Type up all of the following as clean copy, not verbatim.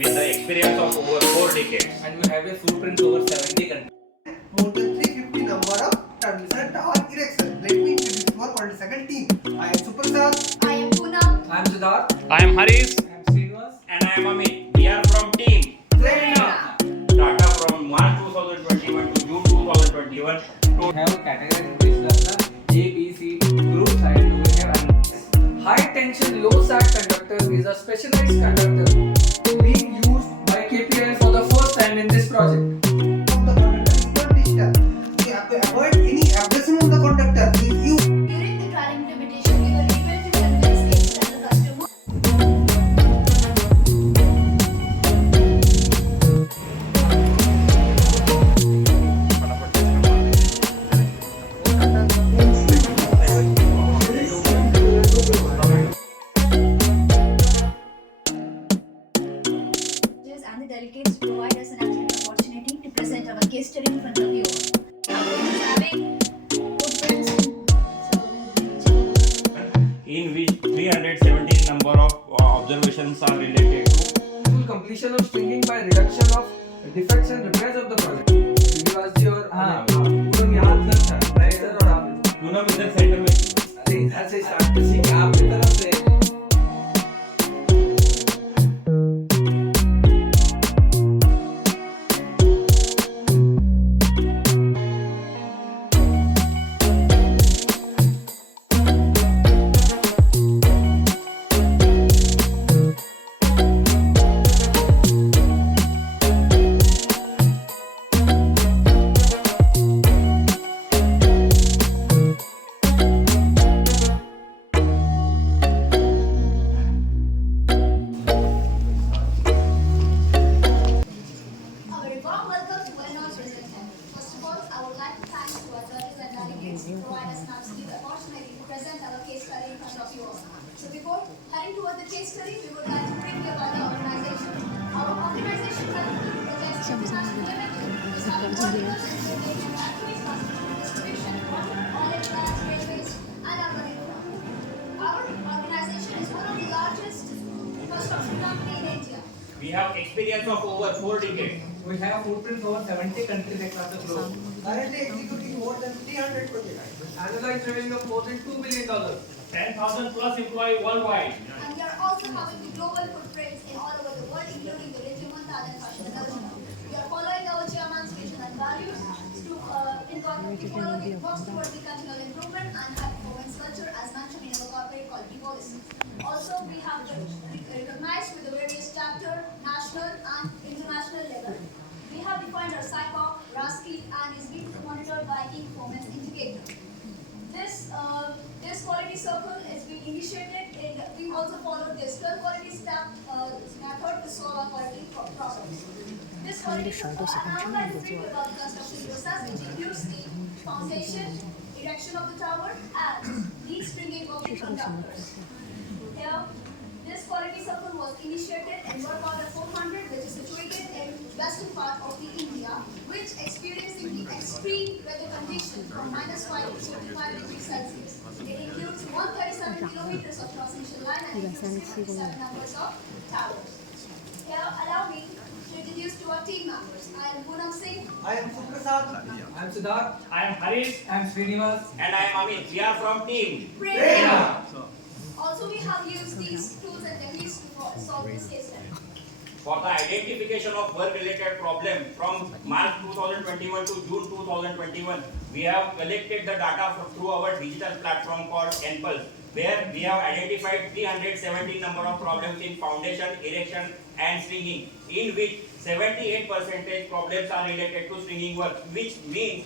with the experience of over 4 decades. And we have a footprint over 70 countries. More than 350 number of terminals and tower erection. Let me introduce our political team. I am Suprasad. I am Poonam. I am Siddharth. I am Haris I am Srinivas. and I am Amit. We are from team Lehra. Data from March 2021 to June 2021. We have categorized this as the A, B, C groups, and we have high tension low sag conductor is a specialized conductor being used by KPI for the first time in this project. From the conductor is not digital. We have to avoid any abrasion on the conductor. We use During the trial implementation, we were able to convince the customer. And the delegates provide us an excellent opportunity to present our case study in front of you. Having footprints, In which 317 number of observations are related to Full completion of stringing by reduction of defects and repairs of the project. Srinivas ji और पूनम यहाँ तक था, मैं इधर और आप इधर। पूनम इधर सेंटर में अरे इधर से स्टार्ट करेंगे आपकी तरफ से। a very warm welcome to well-known resident. First of all, I would like to thank to our judges and delegates who provide us an absolute opportunity to present our case study in front of you all. So before heading toward the case study, we would like to brief you about the organization. Our organization currently projects international level, starting verticals in factories, distribution, oil and gas, railways, and urban infra. Our organization is one of the largest construction company in India. we have experience of over 4 decades. We have footprints over 70 countries across the globe. currently executing more than 300 projects. Annualized revenue of more than $2 billion. 10,000 plus employees worldwide. And we are also having the global footprints in all over the world, including the regional talent fashion and culture. We are following our chairman's vision and values to work towards the continual improvement and high performance culture as mentioned in our corporate quality policy. Also, we have recognized with the various chapter, national and international level. We have defined our SIPOC, RASKI, and is being monitored by key performance indicator. This quality circle is being initiated and we also followed this 12 quality step method to solve our quality problems. This quality circle analyzes the brief about the construction process, which includes the foundation, erection of the tower, and lead stringing of the conductors. Here, this quality circle was initiated in work order 400, which is situated in western part of the India, which experiencing the extreme weather conditions from -5 to 45 degrees Celsius. It includes 137 kilometers of transmission line and includes 57 numbers of towers. Here, allow me to introduce to our team members. I am Poonam Singh. I am Suprasad. I am Siddharth. I am Haris I am Srinivas. and I am Amit. We are from team Lehra. Also, we have used these tools and techniques to solve this case study. for the identification of work-related problem from March 2021 to June 2021. We have collected the data through our digital platform called NPulse, where we have identified 317 number of problems in foundation, erection, and stringing, in which 78% problems are related to stringing work, which means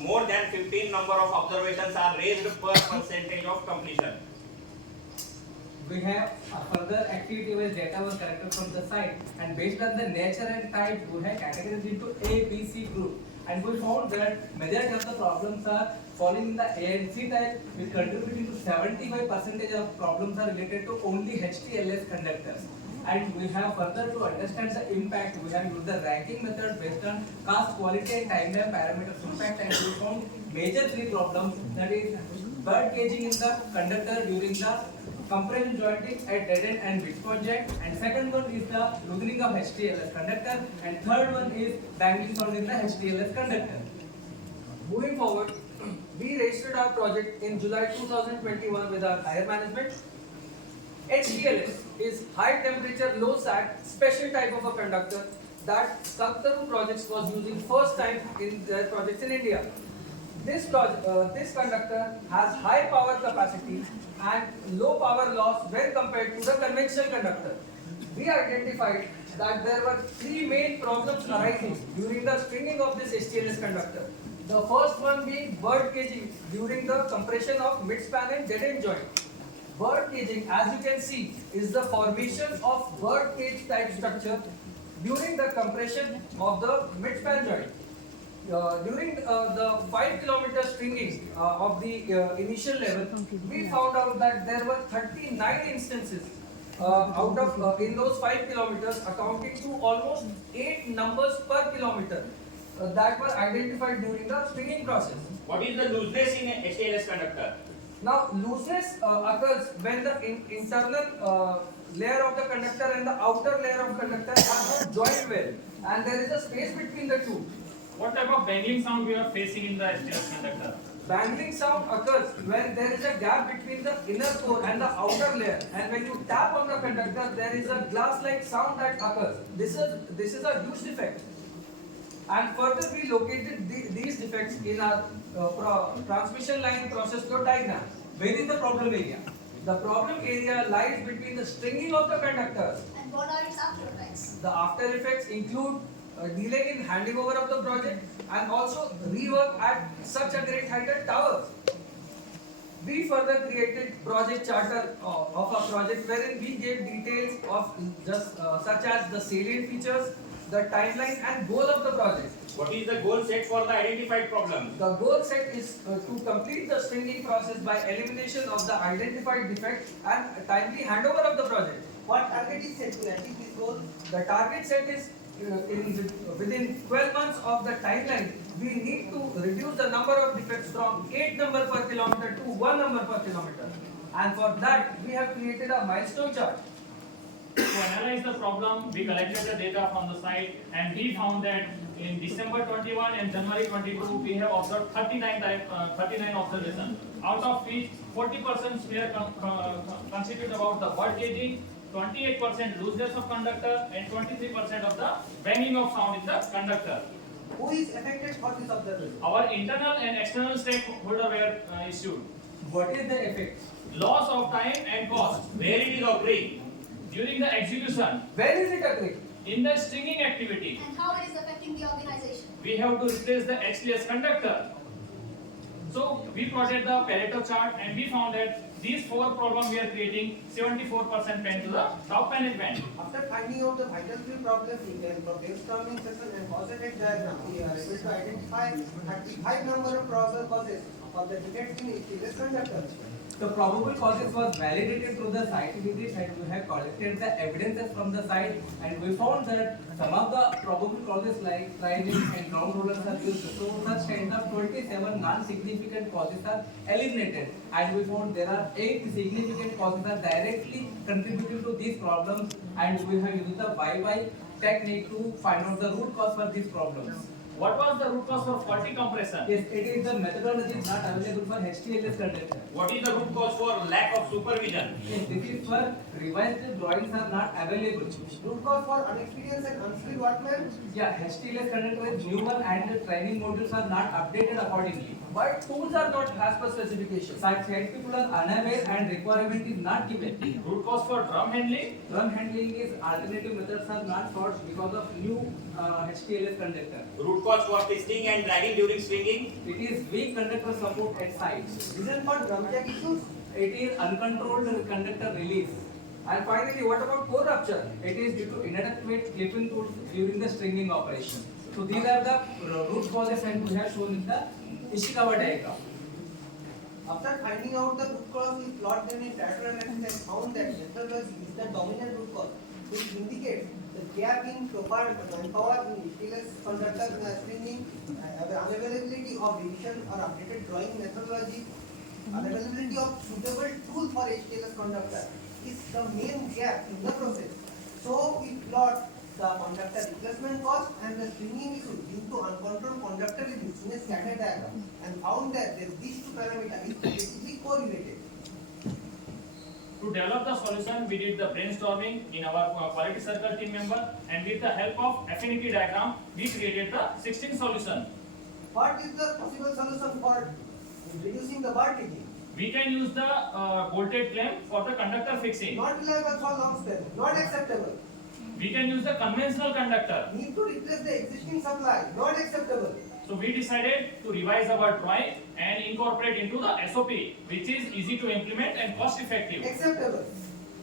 more than 15 number of observations are raised per percentage of completion. We have further activity-based data was collected from the site, and based on the nature and type, we have categorized into A, B, C group. And we found that majority of the problems are falling in the A and C type, which contributing to 75% of problems are related to only HTLS conductors. And we have further to understand the impact, we have used the ranking method based on cost, quality, and timeline parameters impact, and we found major 3 problems, that is bird caging in the conductor during the compression jointing at dead end and midpoint joint, and second one is the loosening of HTLS conductor, and third one is dangling sound in the HTLS conductor. Moving forward, we registered our project in July 2021 with our higher management. HTLS is high temperature, low sag, special type of a conductor that Kalpataru projects was using first time in their projects in India. This conductor has high power capacity and low power loss when compared to the conventional conductor. We identified that there were three main problems arising during the stringing of this HTLS conductor. The first one being bird caging during the compression of midspan and dead end joint. Bird caging, as you can see, is the formation of bird cage type structure during the compression of the midspan joint. During the 5 kilometer stringing of the initial level, we found out that there were 39 instances out of in those 5 kilometers, accounting to almost 8 numbers per kilometer that were identified during the stringing process. What is the looseness in a HTLS conductor? Now, looseness occurs when the internal layer of the conductor and the outer layer of conductor are not joined well, and there is a space between the two. What type of bangling sound we are facing in the HTLS conductor? Bangling sound occurs when there is a gap between the inner core and the outer layer, and when you tap on the conductor, there is a glass-like sound that occurs. This is a huge defect. And further, we located these defects in our transmission line process flow diagram. Where is the problem area? The problem area lies between the stringing of the conductors. And what are its after effects? The after effects include delay in handing over of the project and also rework at such a great height at towers. We further created project charter of a project wherein we gave details of just such as the salient features, the timeline and goal of the project. What is the goal set for the identified problem? The goal set is to complete the stringing process by elimination of the identified defect and timely handover of the project. What target is set to achieve this goal? The target set is within 12 months of the timeline, we need to reduce the number of defects from 8 number per kilometer to 1 number per kilometer. And for that, we have created a milestone chart. To analyze the problem, we collected the data from the site and we found that in December 21 and January 22, we have observed 39 observations, out of which 40% were constituted about the bird caging, 28% looseness of conductor and 23% of the banging of sound in the conductor. Who is affected for this observation? Our internal and external stakeholder were issued. What is the effect? Loss of time and cost Where it is occurring? during the execution, Where is it occurring? in the stringing activity. And how it is affecting the organization? We have to replace the HTLS conductor. So we plotted the Pareto chart and we found that these four problems we are creating 74% pen to the top management. After finding out the vital few problems, we can from brainstorming session and cause effect diagram, we are able to identify 35 number of probable causes of the defects in HTLS conductors. The probable causes was validated through the site visit, and we have collected the evidences from the site, and we found that some of the probable causes like trialing and ground rollers are used. So such kind of 27 non-significant causes are eliminated, and we found there are 8 significant causes are directly contributing to these problems, and we have used the YY technique to find out the root cause for these problems. What was the root cause for faulty compression? Yes, it is the methodology is not available for HTLS conductor. What is the root cause for lack of supervision? Yes, this is for revised drawings are not available. Root cause for unexperienced and unskilled workmen. Yeah, HTLS conductor is new one and the training modules are not updated accordingly. Why tools are not as per specification? Site people are unaware and requirement is not given. Root cause for drum handling? Drum handling is alternative methods are not sought because of new HTLS conductor. Root cause for twisting and dragging during stringing? It is weak conductor support at sites. Reason for drum jack issues. It is uncontrolled conductor release. And finally, what about core rupture? It is due to inadequate clipping tools during the stringing operation. So these are the root causes and we have shown in the Ishikawa diagram. After finding out the root cause, we plot them in pattern analysis and found that methodology is the dominant root cause, which indicates the gap in proper manpower in HTLS conductor stringing, unavailability of revision or updated drawing methodology, Availability of suitable tool for HTLS conductor is the main gap in the process. So we plot the conductor replacement cost and the stringing issue due to uncontrolled conductor release in a scatter diagram and found that these two parameters is basically correlated. To develop the solution, we did the brainstorming in our quality circle team member, and with the help of affinity diagram, we created the 16 solution. What is the possible solution for reducing the bar taking? We can use the bolted clamp for the conductor fixing. Not reliable for long span, not acceptable. We can use the conventional conductor. Need to replace the existing supply, not acceptable. So we decided to revise our drawing and incorporate into the SOP, which is easy to implement and cost effective. Acceptable.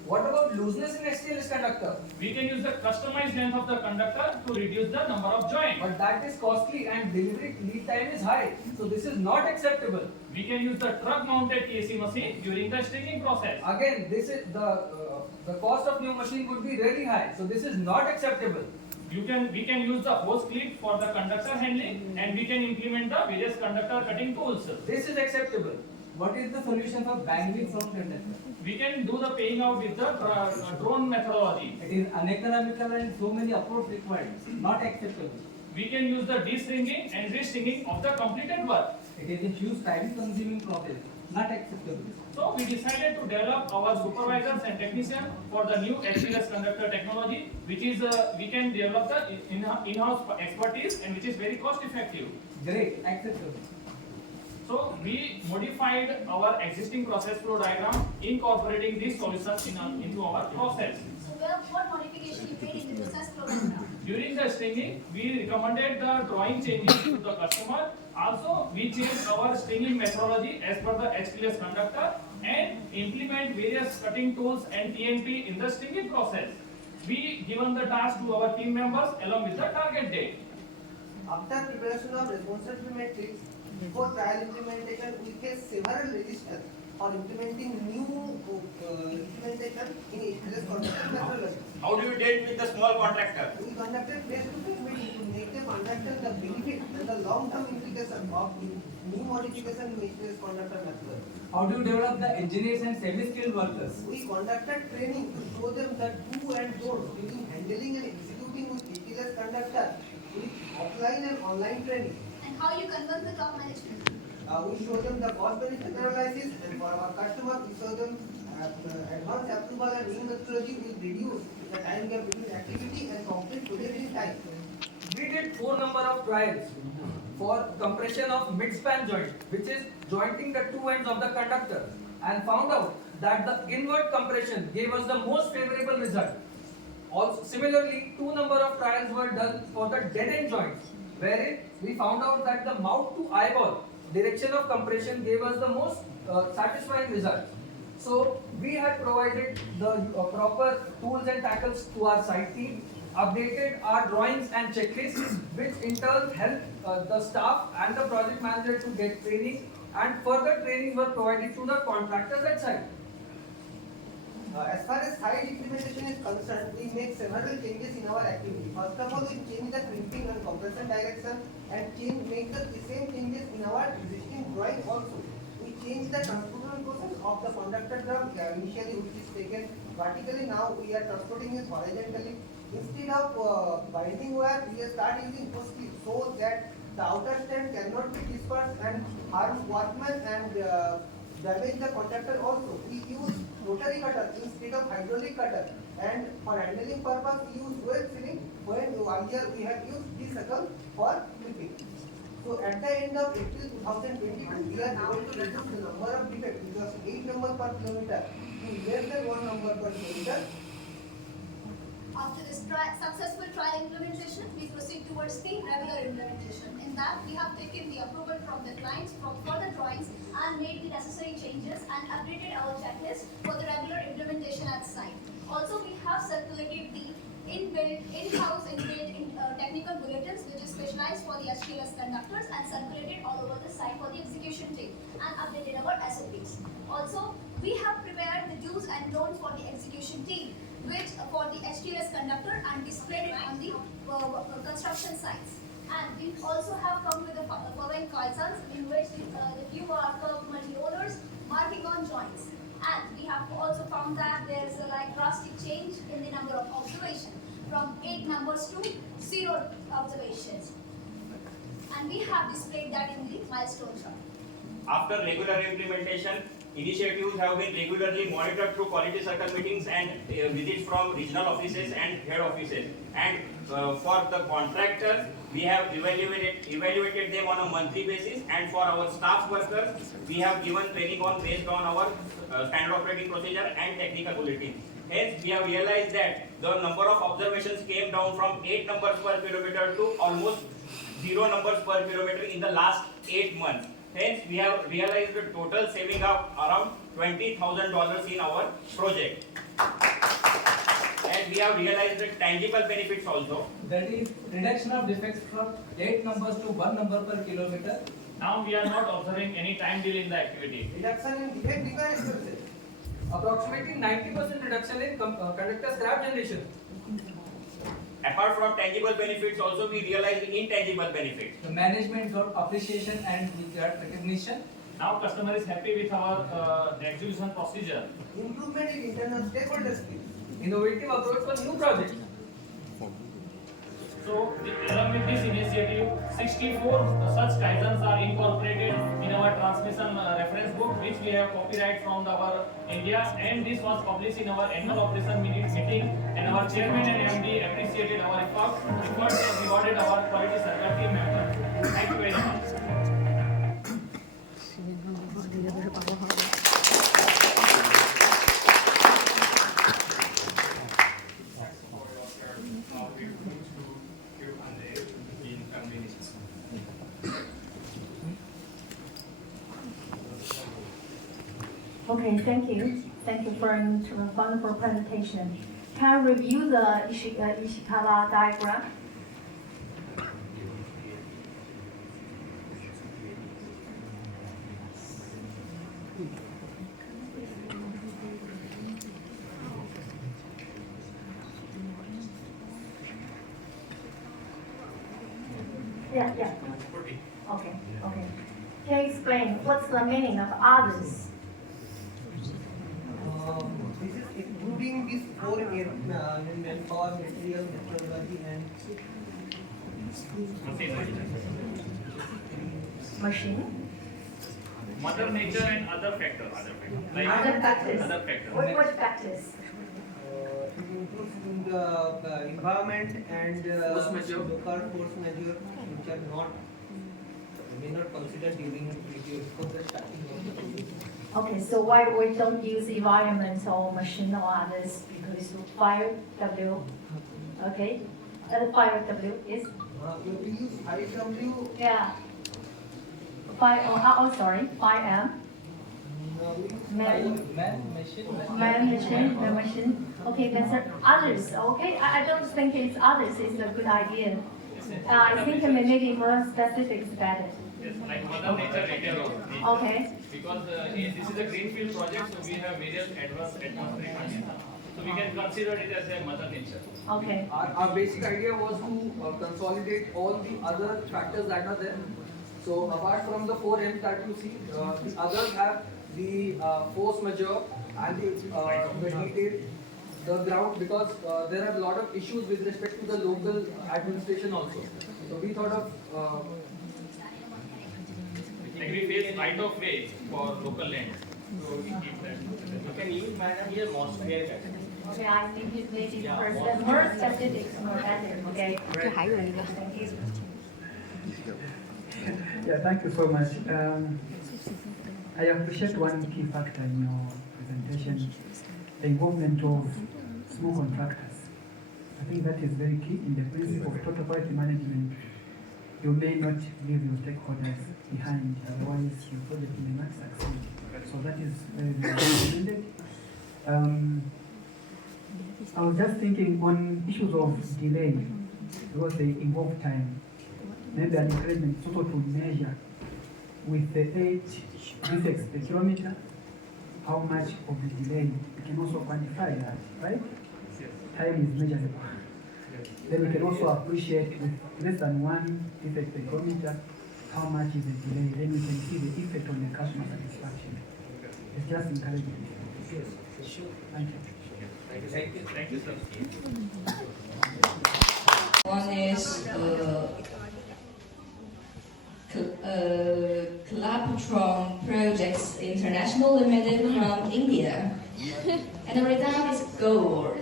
What about looseness in HTLS conductor? We can use the customized length of the conductor to reduce the number of joints. But that is costly and delivery lead time is high. So this is not acceptable. We can use the truck mounted TAC machine during the stringing process. Again, this is the cost of new machine would be really high. So this is not acceptable. We can use the hose clip for the conductor handling, and we can implement the various conductor cutting tools. This is acceptable. What is the solution for banging from conductor? We can do the paying out with the drone methodology. It is uneconomical and so many approach required. Not acceptable. We can use the de-stringing and re-stringing of the completed work. It is a huge time consuming process. Not acceptable. So we decided to develop our supervisors and technicians for the new HTLS conductor technology, which is we can develop the in-house expertise and which is very cost effective. Great, acceptable. So we modified our existing process flow diagram, incorporating these solutions into our process. So what modification you made in the process flow diagram? During the stringing, we recommended the drawing changes to the customer. Also, we changed our stringing methodology as per the HTLS conductor and implement various cutting tools and TNP in the stringing process. We given the task to our team members along with the target date. After preparation of responsibility matrix, before trial implementation, we face several resistance for implementing new implementation in HTLS conductor methodology. How do you deal with the small contractor? We conducted face-to-face meeting to make them understand the benefit and the long-term implication of new modification in HTLS conductor methodology. How do you develop the engineers and semi-skilled workers? We conducted training to show them the do and don't in handling and executing with HTLS conductor with offline and online training. And how you convert the top management? We show them the cost benefit analysis, and for our customers, we show them advanced approval and new methodology will reduce the time gap between activity and complete project in time. We did 4 number of trials for compression of mid-span joint, which is jointing the two ends of the conductor, and found out that the inward compression gave us the most favorable result. Also, similarly, 2 number of trials were done for the dead-end joints, wherein we found out that the mouth to eyeball direction of compression gave us the most satisfying result. So we had provided the proper tools and tackles to our site team, updated our drawings and checklists, which in turn helped the staff and the project manager to get training, and further trainings were provided to the contractors at site. As far as site implementation is concerned, we make several changes in our activity. First of all, we change the crimping and compression direction and make the same changes in our existing drawing also. We change the transportation process of the conductor drum, initially which is taken vertically, now we are transporting it horizontally. Instead of binding wire, we start using post clip so that the outer stand cannot be dispersed and harm workmen and damage the conductor also. We use rotary cutter instead of hydraulic cutter, and for handling purpose we use well filling, when earlier we have used D-circle for clipping. So at the end of April 2022, we are able to reduce the number of defects, which was 8 number per kilometer to less than 1 number per kilometer. After this successful trial implementation, we proceed towards the regular implementation. In that, we have taken the approval from the clients for the drawings and made the necessary changes and updated our checklist for the regular implementation at site. Also, we have circulated the in-house inbuilt technical bulletins, which is specialized for the HTLS conductors, and circulated all over the site for the execution team and updated our SOPs. Also, we have prepared the do's and don'ts for the execution team, which for the HTLS conductor, and displayed it on the construction sites. And we also have come with the following kausars, in which the QR curve multi-rollers, joints. And we have also found that there's a drastic change in the number of observations from 8 numbers to 0 observations. And we have displayed that in the milestone chart. After regular implementation, initiatives have been regularly monitored through quality circle meetings and visits from regional offices and head offices. And for the contractors, we have evaluated them on a monthly basis, and for our staff workers, we have given training based on our standard operating procedure and technical bulletin. Hence, we have realized that the number of observations came down from 8 numbers per kilometer to almost 0 numbers per kilometer in the last 8 months. Hence, we have realized the total saving of around $20,000 in our project. And we have realized the tangible benefits also. That is reduction of defects from 8 numbers to 1 number per kilometer. Now we are not observing any time delay in the activity. Reduction in defect repair expenses. Approximately 90% reduction in conductor scrap generation. Apart from tangible benefits, also we realized intangible benefits. The management got appreciation and we got recognition. Now customer is happy with our execution procedure. Improvement in internal stakeholder skills. Innovative approach for new projects. So, along with this initiative, 64 such kaizens are incorporated in our transmission reference book, which we have copyright from our India, and this was published in our annual operation meeting, and our chairman and MD appreciated our efforts and rewarded our quality circle team members. Thank you very much. Okay, thank you. Thank you for a wonderful presentation. Can I review the Ishikawa diagram? Yeah. Okay. Can you explain what's the meaning of others? This is including these 4 manpower, material, methodology, and Machine? Mother nature and other factors. Like Other factors? Other factors. What factors? it includes in the environment and Force majeure. local force majeure which are not may not consider during review because the starting of the procedure. Okay, so why we don't use environmental machine or others? Because 5W, okay? 5W is, We use IW. yeah. 5M. Man machine. Okay, that's others. Okay, I don't think it's others is a good idea. I think maybe more specific is better. Yes, like Mother Nature retail. Okay. Because this is a greenfield project, so we have various adverse atmospheric conditions. So we can consider it as a Mother Nature. Okay. Our basic idea was to consolidate all the other factors that are there. So apart from the 4 M's that you see, the others have the force majeure and the detail, the ground, because there are a lot of issues with respect to the local administration also. So we thought of Like we face right of way for local land. So we keep that. You can use manner here most clear. Okay, I think it's maybe more specifics, more better. Okay. Thank you. Yeah, thank you so much. I appreciate one key factor in your presentation, the involvement of small contractors. I think that is very key in the principle of total quality management. You may not leave your stakeholders behind, otherwise your project may not succeed. So that is very, very recommended. I was just thinking on issues of delay, because they involve time. Maybe an encouragement is also to measure with the 8 defects per kilometer, how much of the delay. You can also quantify that, right? Time is measurable. Then you can also appreciate with less than 1 defect per kilometer, how much is the delay. Then you can see the effect on the customer satisfaction. It's just encouragement. Yes, sure. Thank you. Thank you. Thank you, sir. One is Kalpataru Projects International Limited from India. And the result is gold.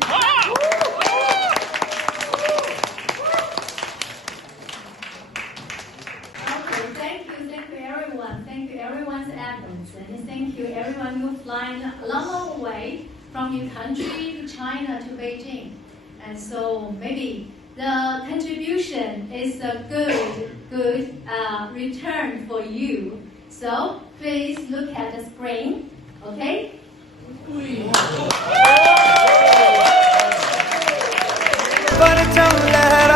Okay, thank you everyone. Thank you everyone's efforts, and thank you everyone who flying a long way from your country to China to Beijing. And so maybe the contribution is a good return for you. So please look at the screen, okay? Kalpataru